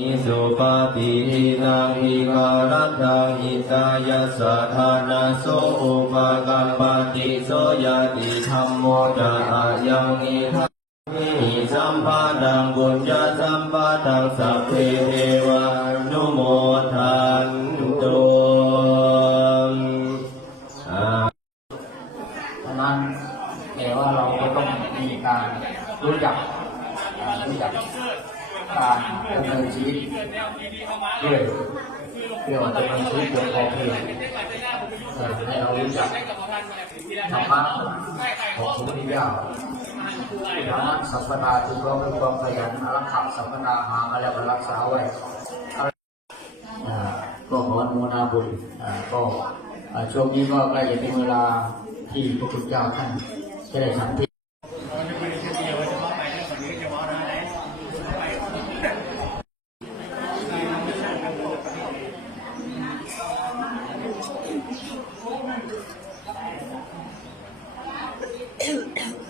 อิสุปฏินังอิกาลัตถังอิตายสสะทานาโสอุปกัมปติโสยติธรรมโมจายังอิทัมิสัมปาดังบุญญาสัมปาดังสัพเพเทวานุโมทันตุฉะนั้นแต่ว่าเราก็ต้องมีการรู้จักรู้จัก การดำเนินชีวิตด้วยเรียกว่าดำเนินชีวิตโดยพอเพียงเอ่อให้เรารู้จักธรรมะของพระพุทธเจ้าธรรมะสัมปทาคือความเป็นความขยันอารักขาสัมปทาหามาแล้วรักษาไว้ก็ขออนุโมทนาบุญก็ช่วงนี้ก็ใกล้จะถึงเวลาที่พระพุทธเจ้าท่านจะได้สันติ Ahem. Thank you.